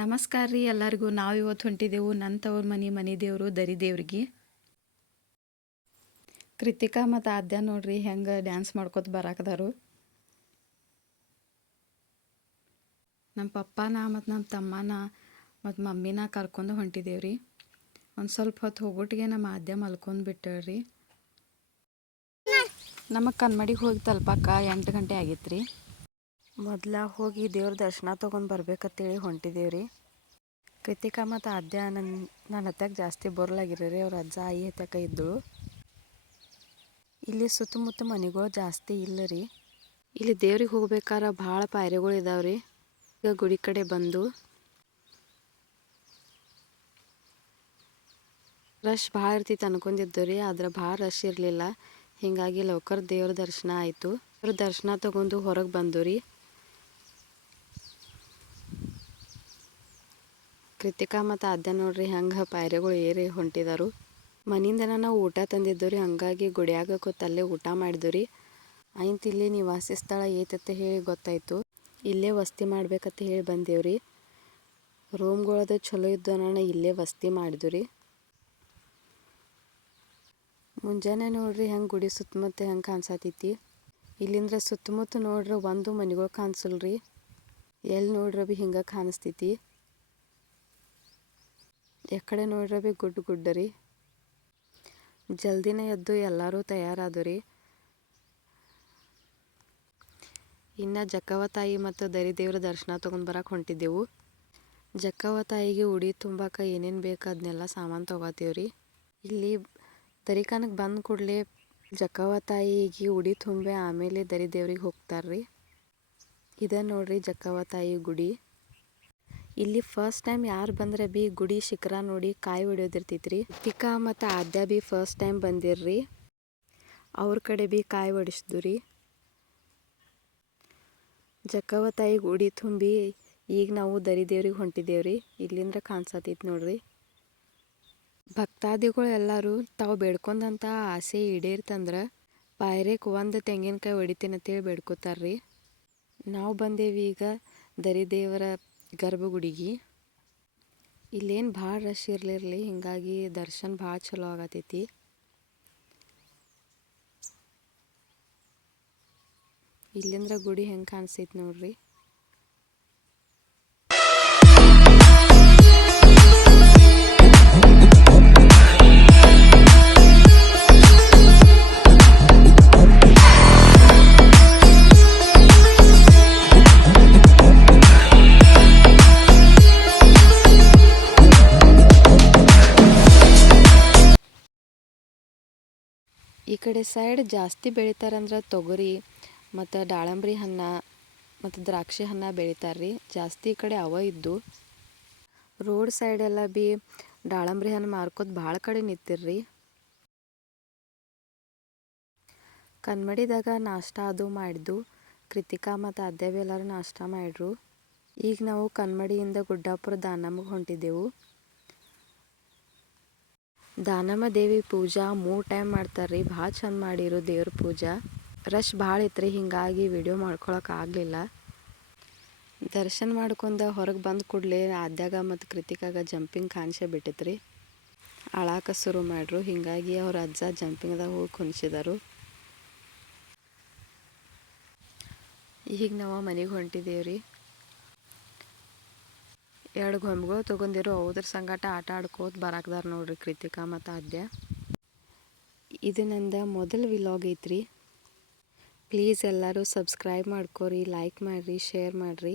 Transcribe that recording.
ನಮಸ್ಕಾರ ರೀ ಎಲ್ಲರಿಗೂ. ನಾವು ಇವತ್ತು ಹೊಂಟಿದ್ದೆವು ನನ್ನ ತವ್ರ ಮನೆ ದೇವರು ದರಿ ದೇವ್ರಿಗೆ. ಕೃತಿಕಾ ಮತ್ತು ಆದ್ಯ ನೋಡ್ರಿ ಹೆಂಗೆ ಡ್ಯಾನ್ಸ್ ಮಾಡ್ಕೊತ ಬರಾಕದಾರು. ನಮ್ಮ ಪಪ್ಪನ ಮತ್ತು ನಮ್ಮ ತಮ್ಮನ ಮತ್ತು ಮಮ್ಮಿನ ಕರ್ಕೊಂಡು ಹೊಂಟಿದ್ದೇವ್ರಿ. ಒಂದು ಸ್ವಲ್ಪ ಹೊತ್ತು ಹೋಗೋಟಿಗೆ ನಮ್ಮ ಆದ್ಯ ಮಲ್ಕೊಂಡು ಬಿಟ್ಟಳ್ರಿ. ನಮಗೆ ಕನ್ಮಡಿಗೆ ಹೋಗಿ ತಲುಪಕ್ಕೆ 8 ಗಂಟೆ ಆಗಿತ್ತು ರೀ. ಮೊದಲ ಹೋಗಿ ದೇವ್ರ ದರ್ಶನ ತೊಗೊಂಡು ಬರ್ಬೇಕಂತೇಳಿ ಹೊಂಟಿದ್ದೇವ್ರಿ. ಕೃತಿಕಾ ಮತ್ತು ಆದ್ಯ ನನ್ನ ಹತ್ತಕ್ಕೆ ಜಾಸ್ತಿ ಬರಲಾಗಿರ್ರಿ. ಅವ್ರ ಅಜ್ಜ ಆಯಿ ಹತ್ತಕ್ಕೆ ಇದ್ದಳು. ಇಲ್ಲಿ ಸುತ್ತಮುತ್ತ ಮನೆಗಳು ಜಾಸ್ತಿ ಇಲ್ಲ ರೀ. ಇಲ್ಲಿ ದೇವ್ರಿಗೆ ಹೋಗ್ಬೇಕಾದ್ರೆ ಭಾಳ ಪಾಯರೆಗಳು ಇದಾವ್ರಿ. ಈಗ ಗುಡಿ ಕಡೆ ಬಂದು ರಶ್ ಭಾಳ ಇರ್ತೈತೆ ಅನ್ಕೊಂಡಿದ್ದು ರೀ. ಆದ್ರೆ ಭಾಳ ರಶ್ ಇರಲಿಲ್ಲ. ಹೀಗಾಗಿ ಲೌಕರ್ ದೇವ್ರ ದರ್ಶನ ಆಯಿತು. ದೇವ್ರ ದರ್ಶನ ತಗೊಂಡು ಹೊರಗೆ ಬಂದು ರೀ. ಕೃತಿಕಾ ಮತ್ತು ಆದ್ಯ ನೋಡ್ರಿ ಹೆಂಗೆ ಪಾಯರೆಗಳು ಏರಿ ಹೊಂಟಿದಾರು. ಮನೆಯಿಂದ ನಾವು ಊಟ ತಂದಿದ್ದು ರೀ. ಹಂಗಾಗಿ ಗುಡಿಯಾಗ ಕೂತಲ್ಲೇ ಊಟ ಮಾಡಿದ್ವಿ ರೀ. ಆಯ್ತು ಇಲ್ಲಿ ನಿವಾಸಿ ಸ್ಥಳ ಏತತ್ತೆ ಹೇಳಿ ಗೊತ್ತಾಯಿತು. ಇಲ್ಲೇ ವಸ್ತಿ ಮಾಡ್ಬೇಕಂತ ಹೇಳಿ ಬಂದೇವ್ರಿ. ರೂಮ್ಗಳದು ಚಲೋ ಇದ್ದು ಅನ್ನೋಣ ಇಲ್ಲೇ ವಸ್ತಿ ಮಾಡಿದ್ವಿ ರೀ. ಮುಂಜಾನೆ ನೋಡ್ರಿ ಹೆಂಗೆ ಗುಡಿ ಸುತ್ತಮುತ್ತ ಹೆಂಗೆ ಕಾಣಿಸತೈತಿ. ಇಲ್ಲಿಂದ್ರ ಸುತ್ತಮುತ್ತ ನೋಡ್ರಿ ಒಂದು ಮನೆಗಳು ಕಾಣಿಸಲ್ರಿ. ಎಲ್ಲಿ ನೋಡ್ರಿ ಭೀ ಹಿಂಗೆ ಕಾಣಿಸ್ತೈತಿ. ಎಕಡೆ ನೋಡ್ರಿ ಭೀ ಗುಡ್ಡ ರೀ. ಜಲ್ದಿನೇ ಎದ್ದು ಎಲ್ಲರೂ ತಯಾರಾದು ರೀ. ಇನ್ನು ಜಕ್ಕವ್ವ ತಾಯಿ ಮತ್ತು ದರಿ ದೇವ್ರ ದರ್ಶನ ತೊಗೊಂಡು ಬರಕ್ಕೆ ಹೊಂಟಿದ್ದೆವು. ಜಕ್ಕವ್ವ ತಾಯಿಗೆ ಉಡಿ ತುಂಬಕ್ಕೆ ಏನೇನು ಬೇಕು ಅದನ್ನೆಲ್ಲ ಸಾಮಾನು ತೊಗೋತೀವ್ರಿ. ಇಲ್ಲಿ ದರಿಕಾನಕ್ಕೆ ಬಂದ ಕೂಡಲೇ ಜಕ್ಕವ್ವ ತಾಯಿಗೆ ಉಡಿ ತುಂಬಿ ಆಮೇಲೆ ದರಿ ದೇವ್ರಿಗೆ ಹೋಗ್ತಾರ್ರಿ. ಇದೇ ನೋಡ್ರಿ ಜಕ್ಕವ್ವ ತಾಯಿ ಗುಡಿ. ಇಲ್ಲಿ ಫಸ್ಟ್ ಟೈಮ್ ಯಾರು ಬಂದ್ರೆ ಭೀ ಗುಡಿ ಶಿಖರ ನೋಡಿ ಕಾಯಿ ಹೊಡಿಯೋದಿರ್ತೈತ್ರಿ. ಕೃತಿಕಾ ಮತ್ತು ಆದ್ಯ ಭೀ ಫಸ್ಟ್ ಟೈಮ್ ಬಂದಿರ್ರಿ. ಅವ್ರ ಕಡೆ ಭೀ ಕಾಯಿ ಹೊಡಿಸಿದ್ರು ರೀ. ಜಕ್ಕವ್ವ ತಾಯಿಗೆ ಉಡಿ ತುಂಬಿ ಈಗ ನಾವು ದರಿ ದೇವ್ರಿಗೆ ಹೊಂಟಿದ್ದೇವ್ರಿ. ಇಲ್ಲಿಂದ್ರ ಕಾಣಿಸತೈತಿ ನೋಡ್ರಿ. ಭಕ್ತಾದಿಗಳು ಎಲ್ಲರೂ ತಾವು ಬೇಡ್ಕೊಂಡಂಥ ಆಸೆ ಈಡೇರ್ತಂದ್ರೆ ಪಾಯರೆಗೆ ಒಂದು ತೆಂಗಿನಕಾಯಿ ಹೊಡಿತೀನಿ ಅಂತೇಳಿ ಬೇಡ್ಕೋತಾರ್ರಿ. ನಾವು ಬಂದೇವಿ ಈಗ ದರಿ ದೇವರ ಗರ್ಭಗುಡಿಗೆ. ಇಲ್ಲೇನು ಭಾಳ ರಶ್ ಇರಲಿರಲಿ, ಹೀಗಾಗಿ ದರ್ಶನ ಭಾಳ ಚಲೋ ಆಗತೈತಿ. ಇಲ್ಲಿಂದ್ರ ಗುಡಿ ಹೆಂಗೆ ಕಾಣಿಸ್ತೈತಿ ನೋಡ್ರಿ. ಈ ಕಡೆ ಸೈಡ್ ಜಾಸ್ತಿ ಬೆಳಿತಾರಂದ್ರೆ ತೊಗರಿ ಮತ್ತು ದಾಳಂಬ್ರಿ ಹಣ್ಣು ಮತ್ತು ದ್ರಾಕ್ಷಿ ಹಣ್ಣು ಬೆಳಿತಾರ್ರಿ. ಜಾಸ್ತಿ ಈ ಕಡೆ ಅವ ಇದ್ದು. ರೋಡ್ ಸೈಡೆಲ್ಲ ಭೀ ದಾಳಂಬ್ರಿ ಹಣ್ಣು ಮಾರ್ಕೋತ ಭಾಳ ಕಡೆ ನಿಂತಿರ್ರಿ. ಕನ್ಮಡಿದಾಗ ನಾಷ್ಟ ಅದು ಮಾಡಿದ್ದು. ಕೃತಿಕಾ ಮತ್ತು ಆದ್ಯ ಭೀ ಎಲ್ಲರೂ ನಾಷ್ಟ ಮಾಡ್ರು. ಈಗ ನಾವು ಕನ್ಮಡಿಯಿಂದ ಗುಡ್ಡಾಪುರ ದಾನಮ್ಮಗೆ ಹೊಂಟಿದ್ದೆವು. ದಾನಮ್ಮ ದೇವಿ ಪೂಜಾ 3 ಟೈಮ್ ಮಾಡ್ತಾರ್ರಿ. ಭಾಳ ಚಂದ ಮಾಡಿರು ದೇವ್ರ ಪೂಜಾ. ರಶ್ ಭಾಳ ಇತ್ತು, ಹೀಗಾಗಿ ವಿಡಿಯೋ ಮಾಡ್ಕೊಳಕ್ಕೆ ಆಗಲಿಲ್ಲ. ದರ್ಶನ ಮಾಡ್ಕೊಂಡು ಹೊರಗೆ ಬಂದ ಕೂಡಲೇ ಆದ್ಯಾಗ ಮತ್ತು ಕೃತಿಕಾಗ ಜಂಪಿಂಗ್ ಕಾಣಿಸೇ ಬಿಟ್ಟಿತ್ತು ರೀ. ಅಳಾಕ ಶುರು ಮಾಡ್ರು. ಹೀಗಾಗಿ ಅವ್ರ ಅಜ್ಜ ಜಂಪಿಂಗ್ದಾಗ ಹೋಗಿ ಕುಣಿಸಿದರು. ಈಗ ನಾವು ಮನೆಗೆ ಹೊಂಟಿದ್ದೇವ್ರಿ. 2 ಗೊಂಬೆಗಳು ತೊಗೊಂಡಿರು. ಅವ್ರ ಸಂಗಟ ಆಟ ಆಡ್ಕೋತ ಬರಾಕದಾರ ನೋಡ್ರಿ ಕೃತಿಕಾ ಮತ್ತು ಆದ್ಯ. ಇದು ನಂದು ಮೊದಲ ವಿಲಾಗ್ ಐತ್ರಿ. ಪ್ಲೀಸ್ ಎಲ್ಲರೂ ಸಬ್ಸ್ಕ್ರೈಬ್ ಮಾಡ್ಕೊರಿ, ಲೈಕ್ ಮಾಡಿರಿ, ಶೇರ್ ಮಾಡಿರಿ.